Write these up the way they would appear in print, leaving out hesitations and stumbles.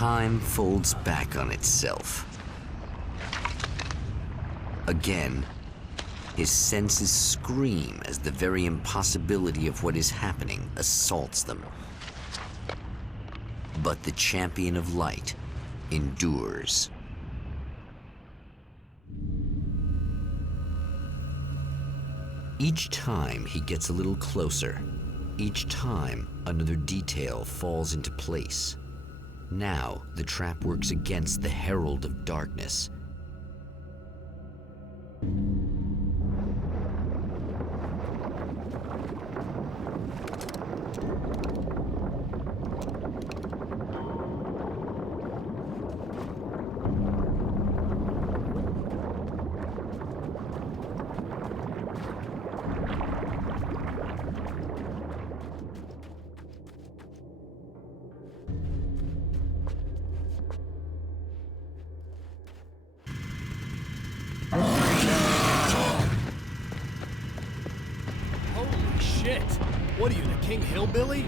Time folds back on itself. Again, his senses scream as the very impossibility of what is happening assaults them. But the champion of light endures. Each time he gets a little closer, each time another detail falls into place. Now the trap works against the herald of darkness. What are you, the King Hillbilly?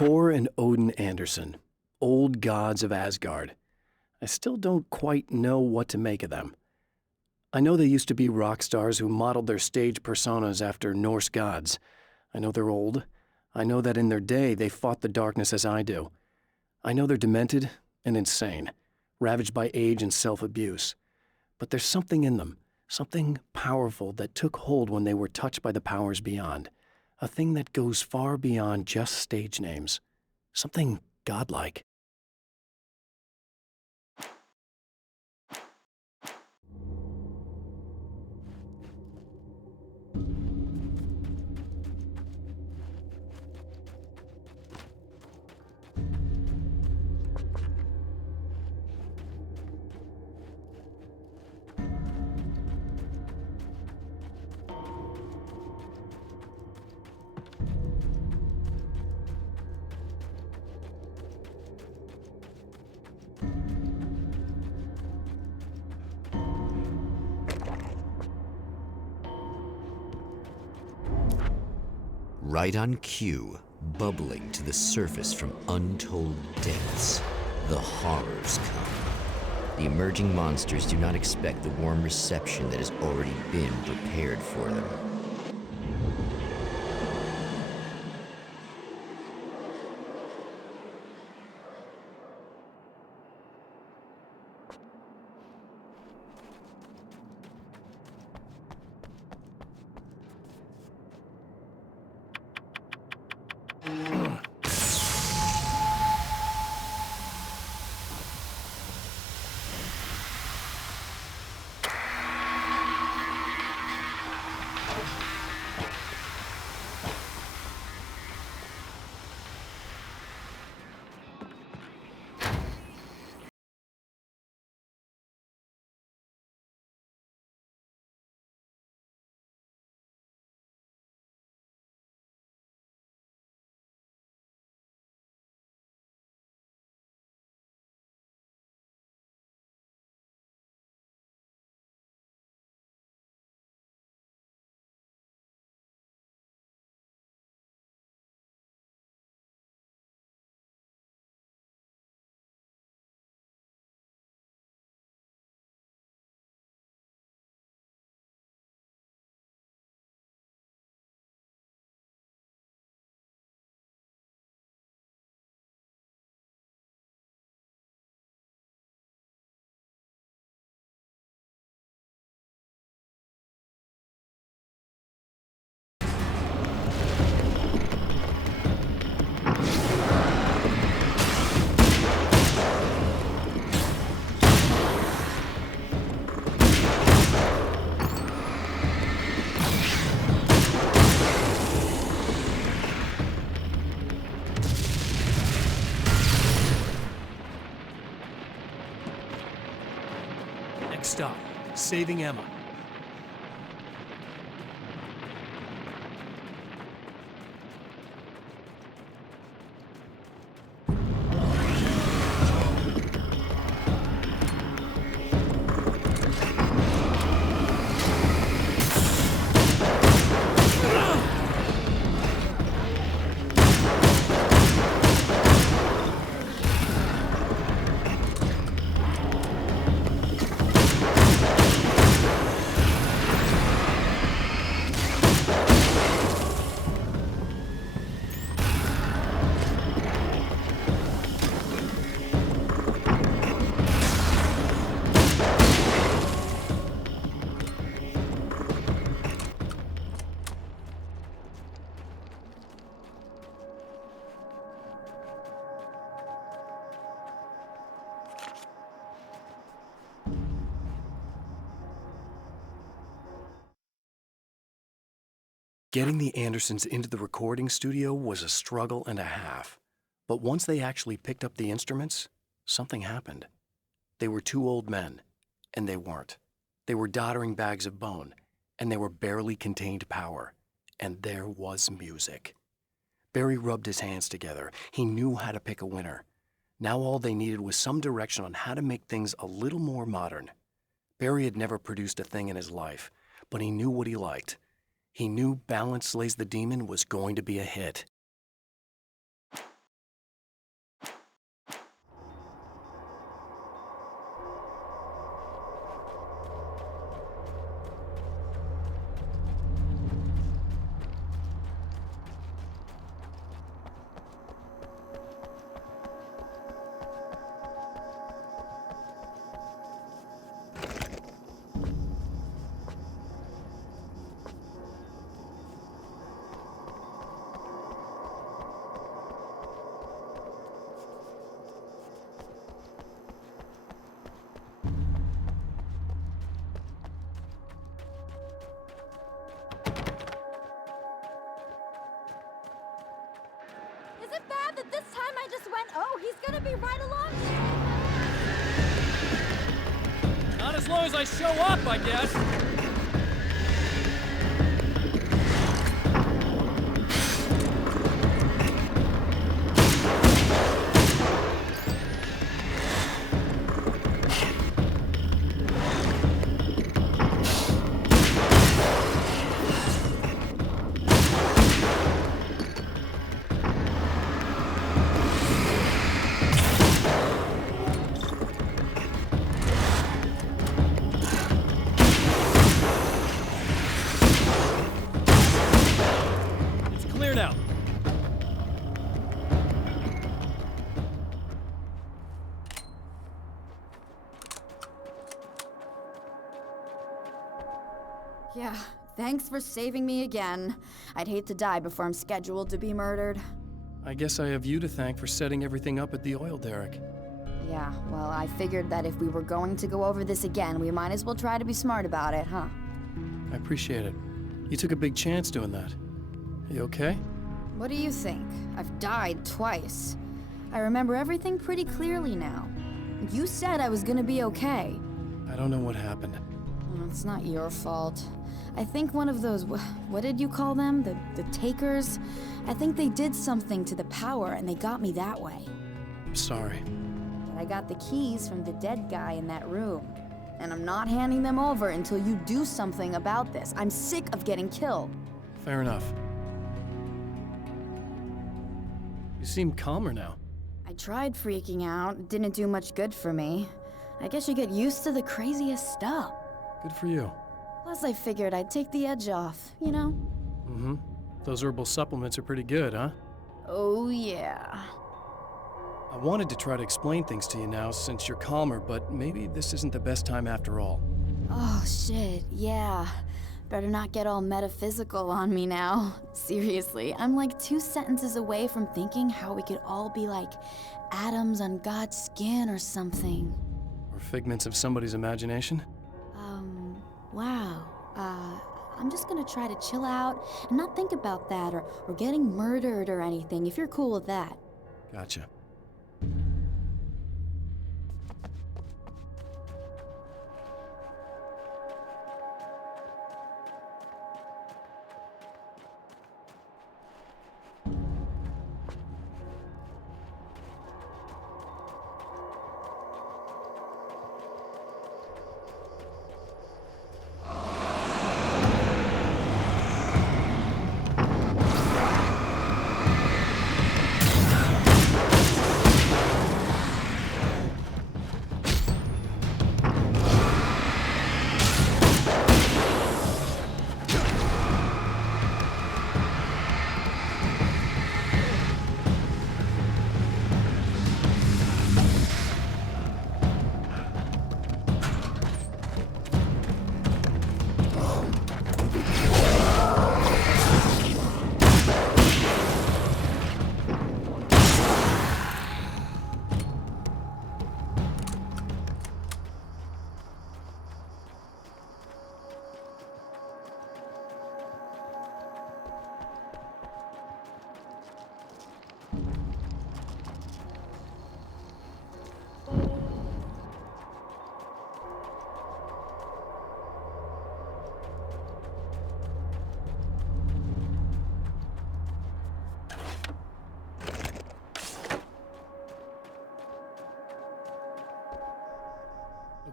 Thor and Odin Anderson, old gods of Asgard. I still don't quite know what to make of them. I know they used to be rock stars who modeled their stage personas after Norse gods. I know they're old. I know that in their day they fought the darkness as I do. I know they're demented and insane, ravaged by age and self-abuse. But there's something in them, something powerful that took hold when they were touched by the powers beyond. A thing that goes far beyond just stage names. Something godlike. Right on cue, bubbling to the surface from untold depths, the horrors come. The emerging monsters do not expect the warm reception that has already been prepared for them. Next stop, saving Emma. Getting the Andersons into the recording studio was a struggle and a half. But once they actually picked up the instruments, something happened. They were two old men, and they weren't. They were doddering bags of bone, and they were barely contained power. And there was music. Barry rubbed his hands together. He knew how to pick a winner. Now all they needed was some direction on how to make things a little more modern. Barry had never produced a thing in his life, but he knew what he liked. He knew Balance Slays the Demon was going to be a hit. Is it bad that this time I just went, oh, he's gonna be right along? Not as long as I show up, I guess. Cleared out. Yeah, thanks for saving me again. I'd hate to die before I'm scheduled to be murdered. I guess I have you to thank for setting everything up at the oil derrick. Yeah, well, I figured that if we were going to go over this again, we might as well try to be smart about it, huh? I appreciate it. You took a big chance doing that. You okay? What do you think? I've died twice. I remember everything pretty clearly now. You said I was gonna be okay. I don't know what happened. Oh, it's not your fault. I think one of those, what did you call them? The takers? I think they did something to the power and they got me that way. I'm sorry. But I got the keys from the dead guy in that room. And I'm not handing them over until you do something about this. I'm sick of getting killed. Fair enough. You seem calmer now. I tried freaking out. It didn't do much good for me. I guess you get used to the craziest stuff. Good for you. Plus, I figured I'd take the edge off, you know? Mm-hmm. Those herbal supplements are pretty good, huh? Oh, yeah. I wanted to try to explain things to you now since you're calmer, but maybe this isn't the best time after all. Oh, shit, yeah. Better not get all metaphysical on me now. Seriously, I'm like 2 sentences away from thinking how we could all be like atoms on God's skin or something. Or figments of somebody's imagination? Wow. I'm just gonna try to chill out and not think about that or getting murdered or anything, if you're cool with that.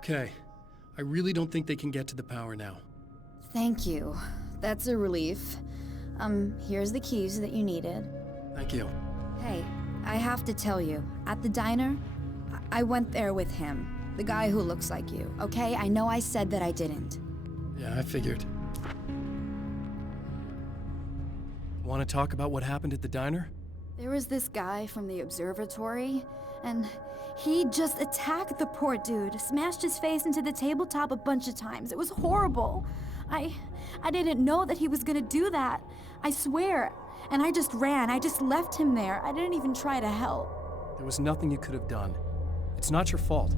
Okay. I really don't think they can get to the power now. Thank you. That's a relief. Here's the keys that you needed. Thank you. Hey, I have to tell you, at the diner, I went there with him. The guy who looks like you, okay? I know I said that I didn't. Yeah, I figured. Want to talk about what happened at the diner? There was this guy from the observatory, and he just attacked the poor dude, smashed his face into the tabletop a bunch of times. It was horrible. I didn't know that he was gonna do that. I swear. And I just ran. I just left him there. I didn't even try to help. There was nothing you could have done. It's not your fault.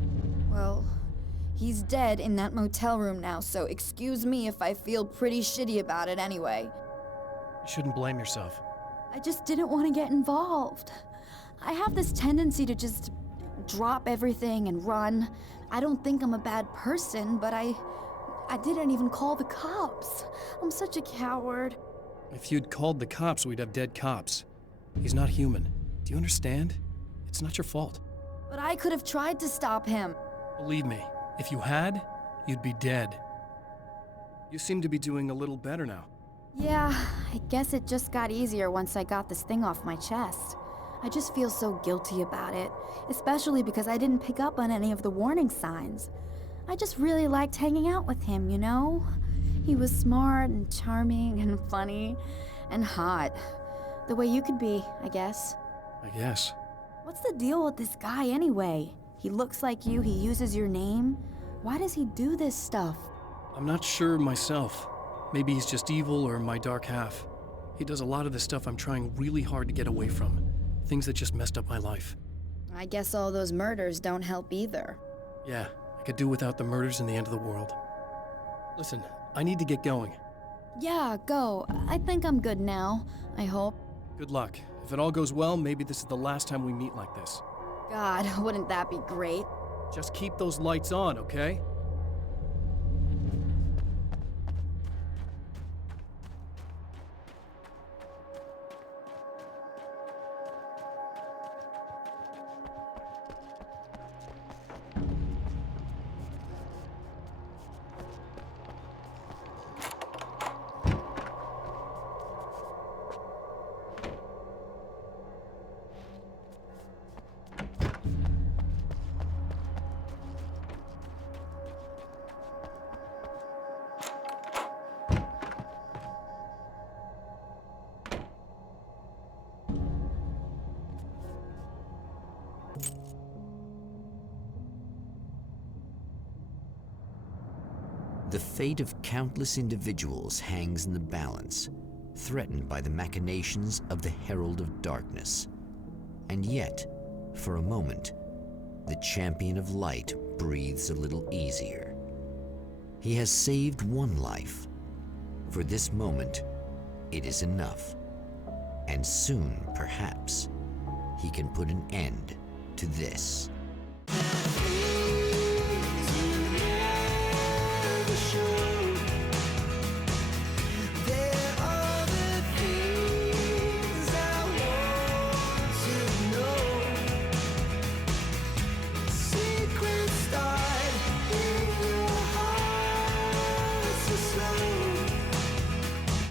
Well, he's dead in that motel room now, so excuse me if I feel pretty shitty about it anyway. You shouldn't blame yourself. I just didn't want to get involved. I have this tendency to just drop everything and run. I don't think I'm a bad person, but I didn't even call the cops. I'm such a coward. If you'd called the cops, we'd have dead cops. He's not human. Do you understand? It's not your fault. But I could have tried to stop him. Believe me, if you had, you'd be dead. You seem to be doing a little better now. Yeah, I guess it just got easier once I got this thing off my chest. I just feel so guilty about it, especially because I didn't pick up on any of the warning signs. I just really liked hanging out with him, you know? He was smart and charming and funny and hot. The way you could be, I guess. I guess. What's the deal with this guy anyway? He looks like you, he uses your name. Why does he do this stuff? I'm not sure myself. Maybe he's just evil or my dark half. He does a lot of the stuff I'm trying really hard to get away from. Things that just messed up my life. I guess all those murders don't help either. Yeah, I could do without the murders and the end of the world. Listen, I need to get going. Yeah, go. I think I'm good now, I hope. Good luck. If it all goes well, maybe this is the last time we meet like this. God, wouldn't that be great? Just keep those lights on, okay? The fate of countless individuals hangs in the balance, threatened by the machinations of the Herald of Darkness. And yet, for a moment, the champion of light breathes a little easier. He has saved one life. For this moment, it is enough. And soon, perhaps, he can put an end to this.